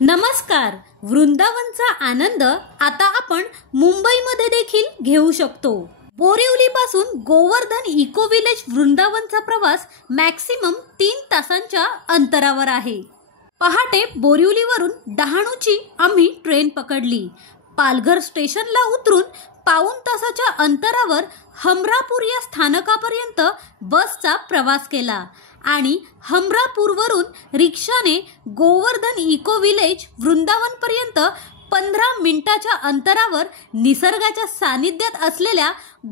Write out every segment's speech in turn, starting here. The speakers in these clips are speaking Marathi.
नमस्कार. वृंदावनचा आनंद आता आपण मुंबईमध्ये देखील घेऊ शकतो. बोरिवलीपासून गोवर्धन इको विलेज वृंदावनचा प्रवास मॅक्सिमम 3 तासांच्या अंतरावर आहे. पहाटे बोरिवलीवरून डहाणूची आम्ही ट्रेन पकडली. पालघर स्टेशनला उतरून पाऊण तासाच्या अंतरावर हमरापूर या स्थानकापर्यंत बसचा प्रवास केला आणि हमरापूरवरून रिक्षाने गोवर्धन इको विलेज वृंदावनपर्यंत 15 मिनिटाच्या अंतरावर निसर्गाच्या सानिध्यात असलेल्या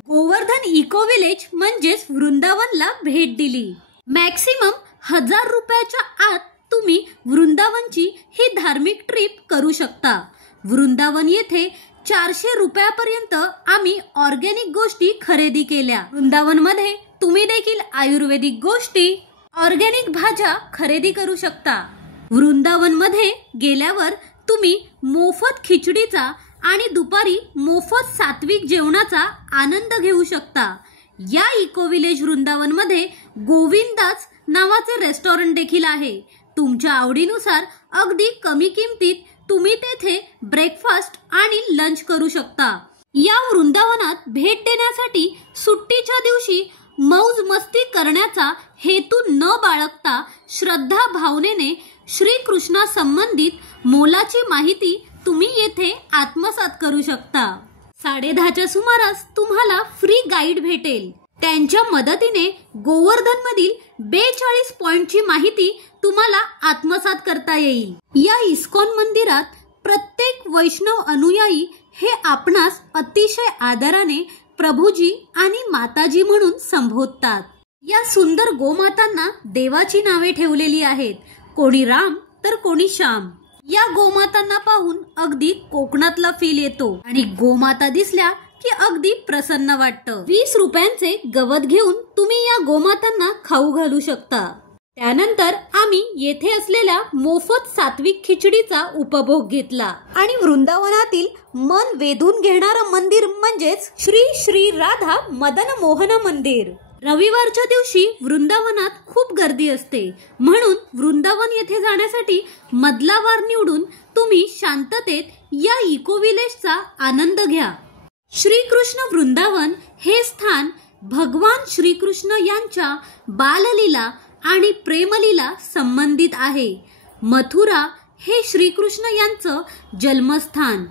गोवर्धन इको विलेज म्हणजेच वृंदावनला भेट दिली. मॅक्सिमम 1000 रुपयाच्या आत तुम्ही वृंदावनची ही धार्मिक ट्रिप करू शकता. वृंदावन येथे 400 रुपयापर्यंत आम्ही ऑर्गॅनिक गोष्टी खरेदी केल्या. वृंदावनमध्ये तुम्ही देखील आयुर्वेदिक गोष्टी, ऑर्गॅनिक भाज्या खरेदी करू शकता. वृंदावनमध्ये गेल्यावर तुम्ही मोफत खिचडीचा आणि दुपारी मोफत सात्विक जेवणाचा आनंद घेऊ शकता. या इको विलेज वृंदावनमध्ये गोविंदाच नावाचे रेस्टॉरंट देखील आहे. तुमच्या आवडीनुसार अगदी कमी किमतीत तुम्ही तेथे ब्रेकफास्ट आणि लंच करू शकता. या वृंदावनात भेट देण्यासाठी सुट्टीच्या दिवशी मौज मस्ती करण्याचा हेतू न बाळगता श्रद्धा भावनेने श्रीकृष्णा संबंधित मोलाची माहिती तुम्ही येथे आत्मसात करू शकता. 10:30च्या सुमारास तुम्हाला फ्री गाईड भेटेल. त्यांच्या मदतीने गोवर्धन मधील 42 पॉइंटची माहिती तुम्हाला आत्मसात करता येईल. या इस्कॉन मंदिरात प्रत्येक वैष्णव अनुयायी हे आपणास अतिशय आदराने प्रभूजी आणि माताजी म्हणून संबोधतात. या सुंदर गोमातांना देवाची नावे ठेवलेली आहेत. कोणी राम तर कोणी श्याम. या गोमातांना पाहून अगदी कोकणातला फील येतो आणि गोमाता दिसल्या की अगदी प्रसन्न वाटतं. 20 रुपयांचे गवत घेऊन तुम्ही या गोमातांना खाऊ घालू शकता. त्यानंतर आम्ही येथे असलेल्या मोफत सात्विक खिचडीचा उपभोग घेतला आणि वृंदावनातील मन वेधून घेणारं मंदिर म्हणजेच श्री श्री राधा मदन मोहन मंदिर. रविवारच्या दिवशी वृंदावनात खूप गर्दी असते, म्हणून वृंदावन येथे जाण्यासाठी मधला वार निवडून तुम्ही शांततेत या इको विलेजचा आनंद घ्या. श्रीकृष्ण वृंदावन हे स्थान भगवान श्रीकृष्ण यांच्या बाललीला आणि प्रेमलीला संबंधित आहे. मथुरा हे श्रीकृष्ण यांचं जन्मस्थान,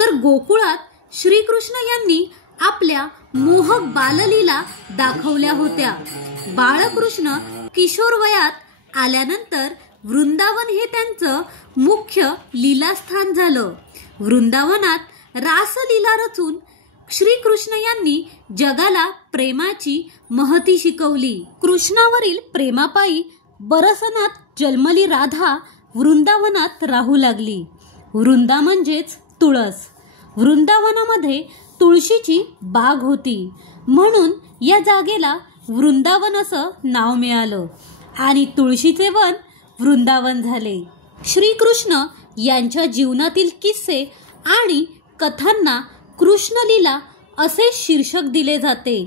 तर गोकुळात श्रीकृष्ण यांनी आपल्या मोहक बाललीला दाखवल्या होत्या. बाळकृष्ण किशोर वयात आल्यानंतर वृंदावन हे त्यांचं मुख्य लीलास्थान झालं. वृंदावनात रासलीला रचून श्रीकृष्ण यांनी जगाला प्रेमाची महती शिकवली. कृष्णावरील प्रेमापायी बरसनात जन्मली राधा वृंदावनात राहू लागली. वृंदा म्हणजेच तुळस. वृंदावनामध्ये तुळशीची बाग होती, म्हणून या जागेला वृंदावन असं नाव मिळालं आणि तुळशीचे वन वृंदावन झाले. श्रीकृष्ण यांच्या जीवनातील किस्से आणि कथांना कृष्णलीला असे शीर्षक दिले जाते.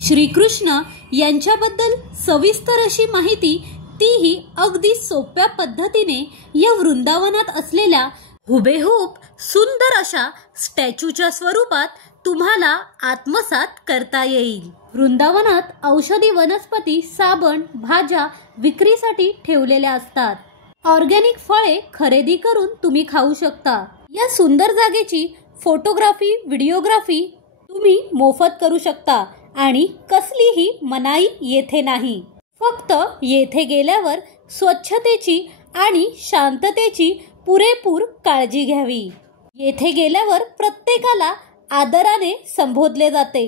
श्रीकृष्ण यांच्याबद्दल सविस्तर अशी माहिती तीही अगदी सोप्या पद्धतीने या वृंदावनात असलेल्या हुबेहूब सुंदर अशा स्टॅच्यूच्या स्वरूपात तुम्हाला आत्मसात करता येईल. वृंदावनात औषधी वनस्पती, साबण, भाज्या विक्रीसाठी ठेवलेल्या असतात. ऑर्गॅनिक फळे खरेदी करून तुम्ही खाऊ शकता. या सुंदर जागेची फोटोग्राफी, व्हिडिओग्राफी तुम्ही मोफत करू शकता आणि कसलीही मनाई येथे नाही. फक्त येथे गेल्यावर स्वच्छतेची आणि शांततेची पुरेपूर काळजी घ्यावी. येथे गेल्यावर प्रत्येकाला आदराने संबोधले जाते,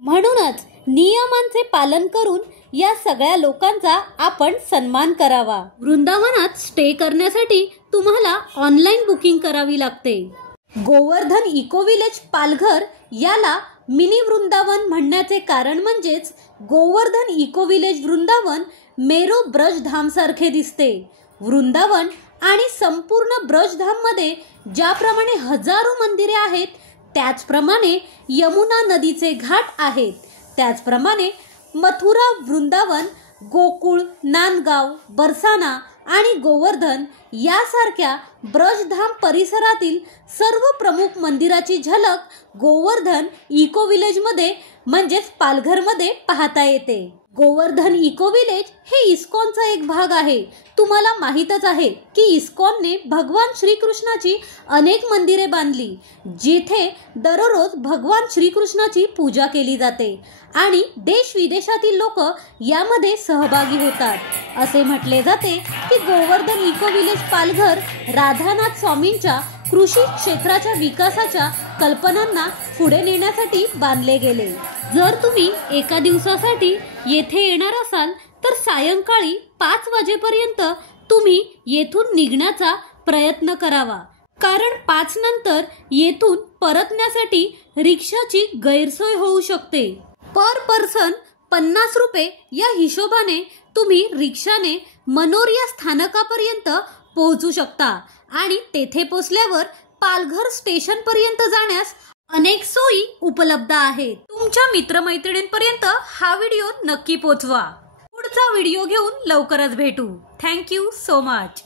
म्हणूनच नियमांचे पालन करून या सगळ्या लोकांचा आपण सन्मान करावा. वृंदावनात स्टे करण्यासाठी तुम्हाला ऑनलाईन बुकिंग करावी लागते. गोवर्धन इको विलेज पालघर याला मिनी वृंदावन म्हणण्याचे कारण म्हणजेच गोवर्धन इको विलेज वृंदावन मेरो ब्रजधाम सारखे दिसते. वृंदावन आणि संपूर्ण ब्रजधाममध्ये ज्याप्रमाणे हजारो मंदिरे आहेत, त्याचप्रमाणे यमुना नदीचे घाट आहेत. त्याचप्रमाणे मथुरा, वृंदावन, गोकुळ, नांदगाव, बरसाना आणि गोवर्धन यासारख्या ब्रजधाम परिसरातील सर्व प्रमुख मंदिराची झलक गोवर्धन इको विलेजमध्ये म्हणजेच पालघरमध्ये पाहता येते। गोवर्धन इको विलेज हे इस्कॉनचा एक भाग आहे। तुम्हाला माहीतच आहे की इस्कॉनने भगवान श्रीकृष्णाची अनेक मंदिरे बांधली, जिथे दररोज भगवान श्रीकृष्णाची पूजा केली जाते आणि देश विदेशातील लोक यामध्ये सहभागी होतात। असे म्हटले जाते की गोवर्धन इको विलेज पालघर राधानाथ स्वामींच्या कृषी क्षेत्राच्या विकासाच्या कल्पनांना पुढे नेण्यासाठी बांधले गेले। जर तुम्ही एका दिवसासाठी येथे येणार असाल तर सायंकाळी 5 वाजेपर्यंत तुम्ही येथून निघण्याचा प्रयत्न करावा, कारण 5 नंतर येथून परतण्यासाठी रिक्षाची गैरसोय होऊ शकते। पर पर्सन 50 रुपये या हिशोबाने तुम्ही रिक्षाने मनोर या स्थानकापर्यंत पोहोचू शकता आणि तेथे पोहोचल्यावर पालघर स्टेशन पर्यंत जाण्यास अनेक सोयी उपलब्ध आहेत। तुमच्या मित्रमैत्रिणींपर्यंत हा व्हिडिओ नक्की पोहोचवा। पुढचा व्हिडिओ घेऊन लवकरच भेटू। Thank you so much.